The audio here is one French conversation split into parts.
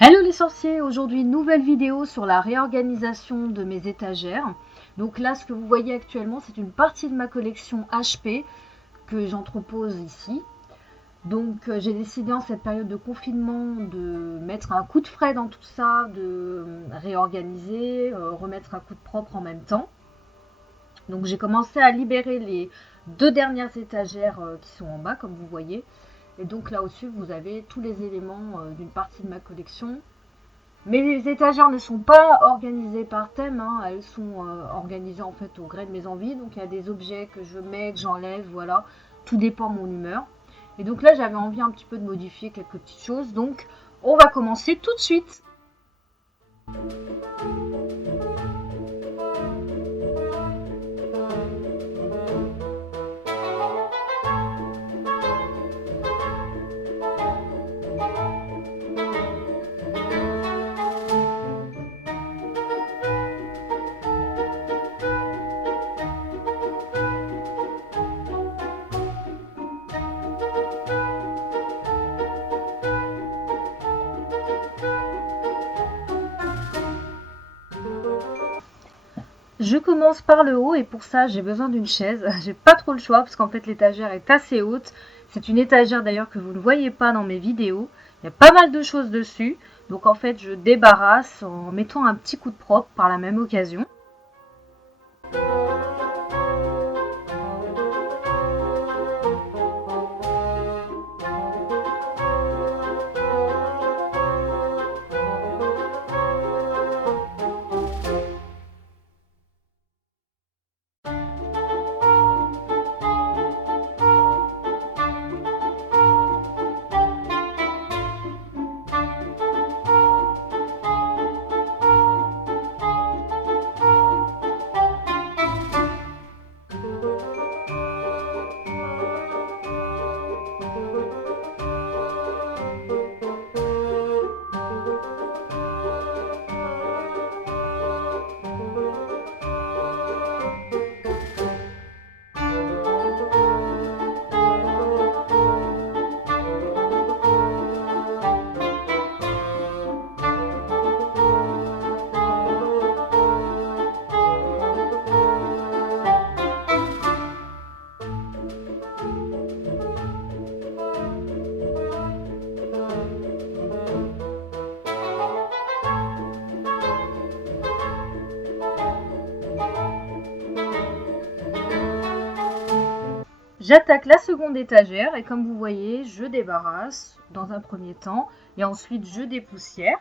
Hello les sorciers, aujourd'hui nouvelle vidéo sur la réorganisation de mes étagères. Donc là ce que vous voyez actuellement c'est une partie de ma collection HP que j'entrepose ici. Donc j'ai décidé en cette période de confinement de mettre un coup de frais dans tout ça, de réorganiser, remettre un coup de propre en même temps. Donc j'ai commencé à libérer les deux dernières étagères qui sont en bas comme vous voyez. Et donc là au-dessus vous avez tous les éléments d'une partie de ma collection. Mais les étagères ne sont pas organisées par thème, hein. Elles sont organisées en fait au gré de mes envies. Donc il y a des objets que je mets, que j'enlève, voilà. Tout dépend de mon humeur. Et donc là j'avais envie un petit peu de modifier quelques petites choses. Donc on va commencer tout de suite. Je commence par le haut et pour ça j'ai besoin d'une chaise. J'ai pas trop le choix parce qu'en fait l'étagère est assez haute. C'est une étagère d'ailleurs que vous ne voyez pas dans mes vidéos. Il y a pas mal de choses dessus. Donc en fait je débarrasse en mettant un petit coup de propre par la même occasion. J'attaque la seconde étagère et comme vous voyez, je débarrasse dans un premier temps et ensuite je dépoussière.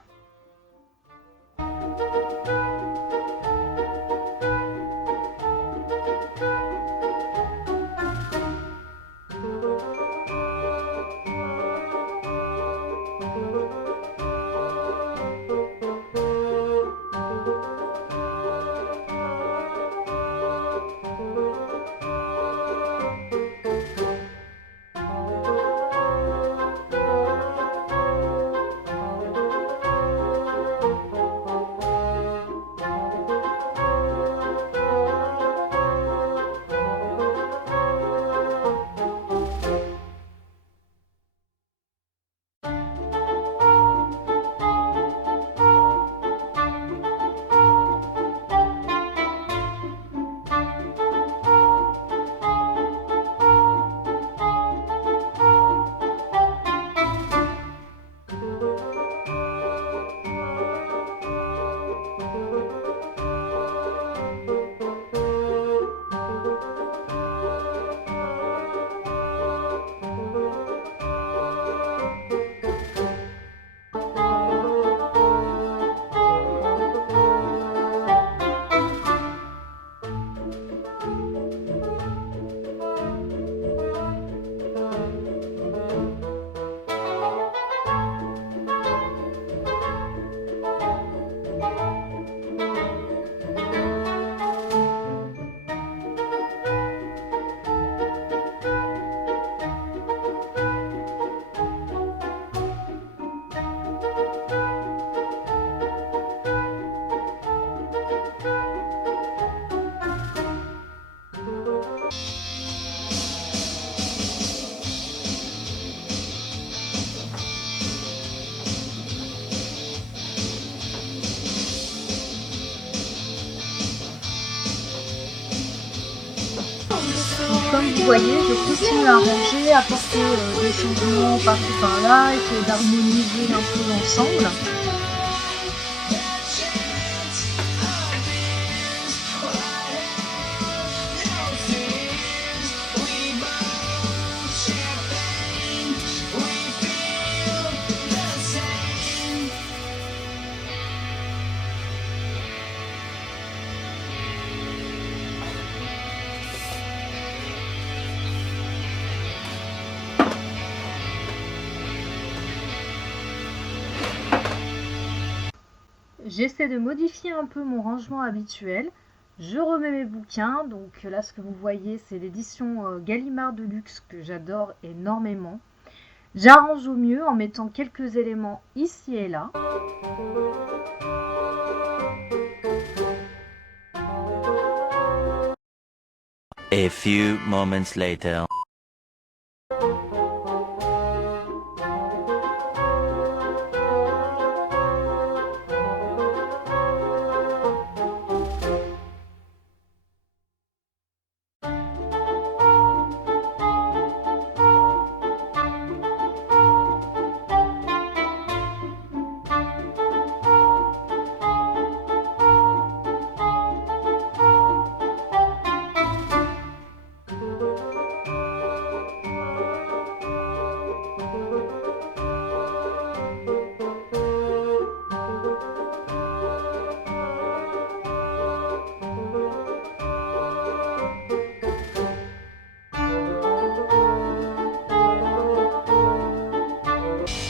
comme vous voyez, je continue à ranger, apporter des changements par-ci par-là, essayer d'harmoniser un peu l'ensemble. J'essaie de modifier un peu mon rangement habituel. Je remets mes bouquins. Donc là, ce que vous voyez, c'est l'édition Gallimard de luxe que j'adore énormément. J'arrange au mieux en mettant quelques éléments ici et là. A few moments later.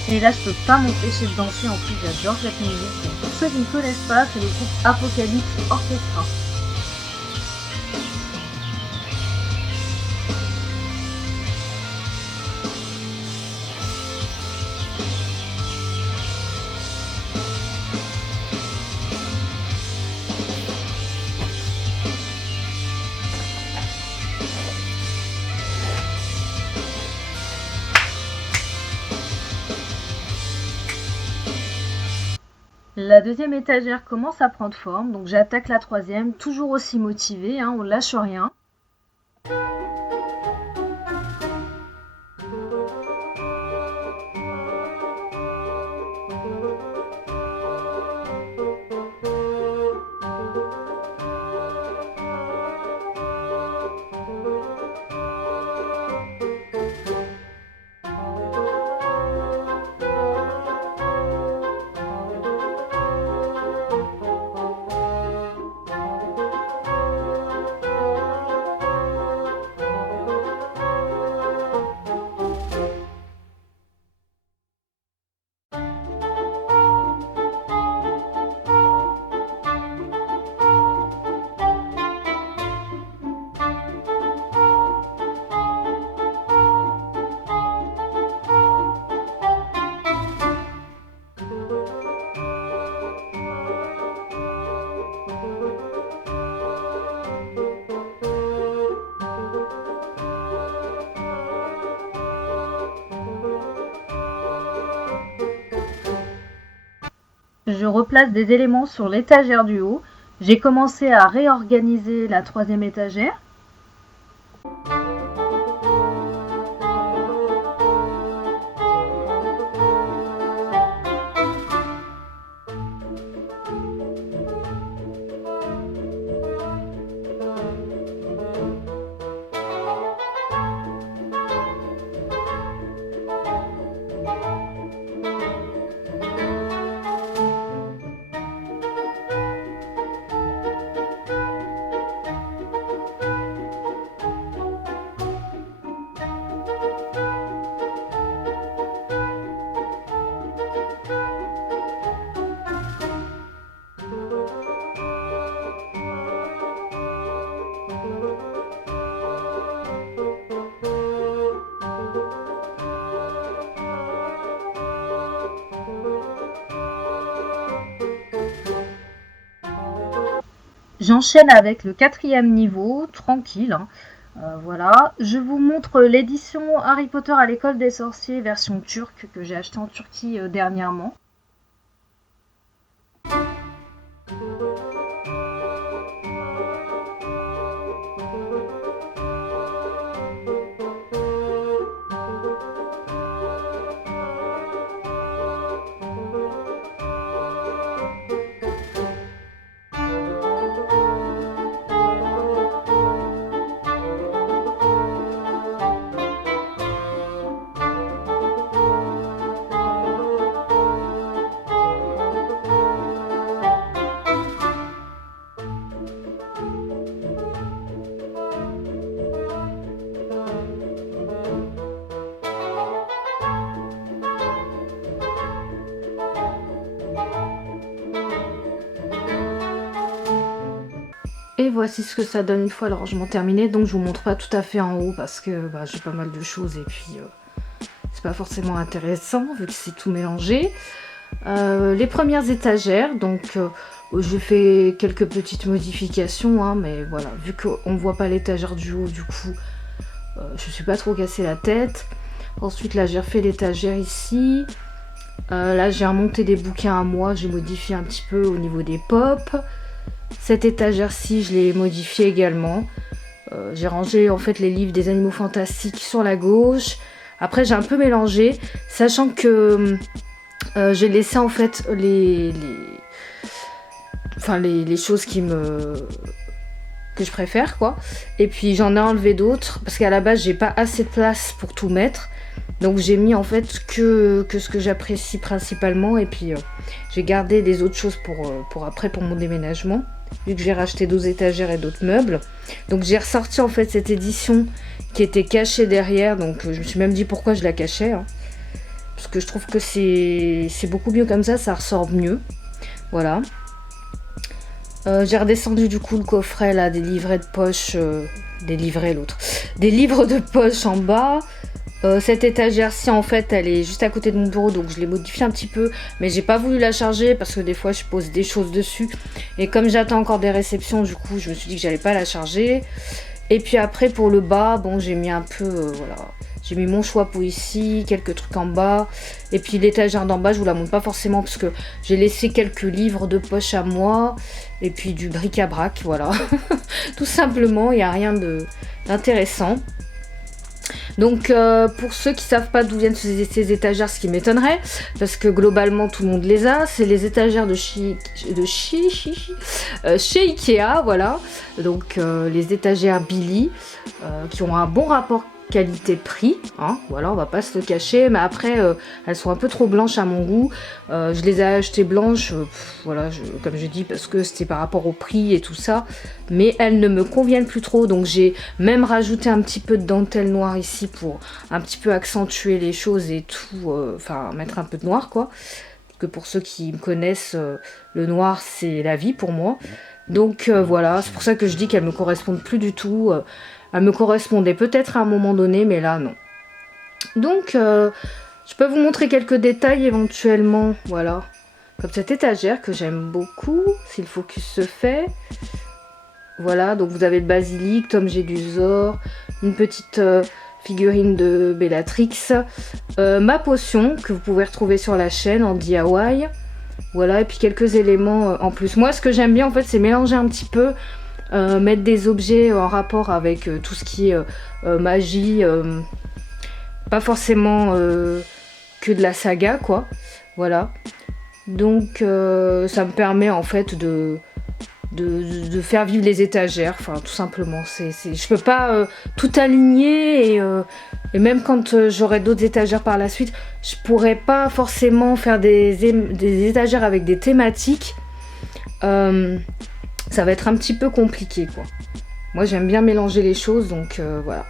Et là, je peux pas m'empêcher de danser. En plus, j'adore cette musique. Pour ceux qui ne connaissent pas, c'est le groupe Apocalypse Orchestra. La deuxième étagère commence à prendre forme, donc j'attaque la troisième, toujours aussi motivée, hein, on lâche rien. Je replace des éléments sur l'étagère du haut. J'ai commencé à réorganiser la troisième étagère. J'enchaîne avec le quatrième niveau, tranquille. Hein. Voilà, je vous montre l'édition Harry Potter à l'école des sorciers version turque que j'ai acheté en Turquie dernièrement. Et voici ce que ça donne une fois le rangement terminé. Donc je vous montre pas tout à fait en haut parce que j'ai pas mal de choses et puis c'est pas forcément intéressant vu que c'est tout mélangé. Les premières étagères, donc je fais quelques petites modifications, hein, mais voilà, vu qu'on voit pas l'étagère du haut, du coup je suis pas trop cassé la tête. Ensuite là j'ai refait l'étagère ici. Là j'ai remonté des bouquins à moi, j'ai modifié un petit peu au niveau des pop. Cette étagère-ci, je l'ai modifiée également. J'ai rangé en fait les livres des animaux fantastiques sur la gauche. Après, j'ai un peu mélangé, sachant que j'ai laissé en fait les choses que je préfère, quoi. Et puis j'en ai enlevé d'autres parce qu'à la base, j'ai pas assez de place pour tout mettre. Donc j'ai mis en fait que ce que j'apprécie principalement. Et puis j'ai gardé des autres choses pour après, pour mon déménagement. Vu que j'ai racheté 12 étagères et d'autres meubles. Donc j'ai ressorti en fait cette édition qui était cachée derrière. Donc je me suis même dit pourquoi je la cachais. Hein. Parce que je trouve que c'est beaucoup mieux comme ça ressort mieux. Voilà. J'ai redescendu du coup le coffret là, des livrets de poche. Des livres de poche en bas. Cette étagère-ci en fait elle est juste à côté de mon bureau, donc je l'ai modifiée un petit peu, mais j'ai pas voulu la charger parce que des fois je pose des choses dessus et comme j'attends encore des réceptions, du coup je me suis dit que j'allais pas la charger. Et puis après pour le bas, bon j'ai mis un peu voilà, j'ai mis mon choix pour ici, quelques trucs en bas, et puis l'étagère d'en bas je vous la montre pas forcément parce que j'ai laissé quelques livres de poche à moi et puis du bric-à-brac, voilà. Tout simplement, il n'y a rien d'intéressant. Donc pour ceux qui savent pas d'où viennent ces étagères, ce qui m'étonnerait, parce que globalement tout le monde les a, c'est les étagères de chez Ikea, voilà. Donc les étagères Billy, qui ont un bon rapport qualité-prix, hein, voilà, on va pas se le cacher, mais après elles sont un peu trop blanches à mon goût. Je les ai achetées blanches, voilà, comme je dis, parce que c'était par rapport au prix et tout ça, mais elles ne me conviennent plus trop, donc j'ai même rajouté un petit peu de dentelle noire ici pour un petit peu accentuer les choses et tout, enfin mettre un peu de noir quoi, parce que pour ceux qui me connaissent, le noir c'est la vie pour moi, donc voilà, c'est pour ça que je dis qu'elles me correspondent plus du tout. Elle me correspondait peut-être à un moment donné, mais là, non. Donc, je peux vous montrer quelques détails éventuellement. Voilà. Comme cette étagère que j'aime beaucoup, si le focus se fait. Voilà, donc vous avez le basilic, Tom Jedusor, une petite figurine de Bellatrix. Ma potion, que vous pouvez retrouver sur la chaîne en DIY. Voilà, et puis quelques éléments en plus. Moi, ce que j'aime bien, en fait, c'est mélanger un petit peu... mettre des objets en rapport avec tout ce qui est magie, pas forcément que de la saga quoi, voilà. Donc ça me permet en fait de faire vivre les étagères, enfin tout simplement. Je peux pas tout aligner et même quand j'aurai d'autres étagères par la suite, je pourrais pas forcément faire des étagères avec des thématiques. Ça va être un petit peu compliqué quoi. Moi j'aime bien mélanger les choses, donc voilà.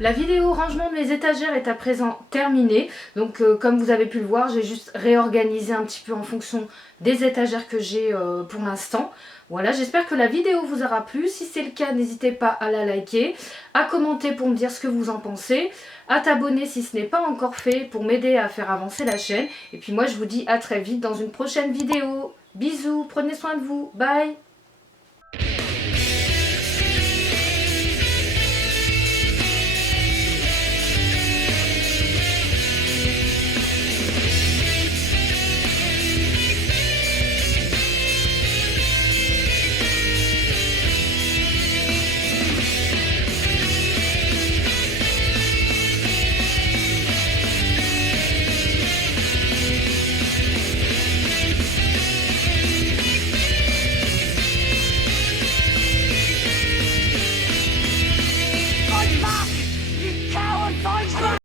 La vidéo rangement de mes étagères est à présent terminée. Donc comme vous avez pu le voir, j'ai juste réorganisé un petit peu en fonction des étagères que j'ai pour l'instant. Voilà, j'espère que la vidéo vous aura plu. Si c'est le cas, n'hésitez pas à la liker, à commenter pour me dire ce que vous en pensez, à t'abonner si ce n'est pas encore fait pour m'aider à faire avancer la chaîne. Et puis moi je vous dis à très vite dans une prochaine vidéo. Bisous, prenez soin de vous, bye.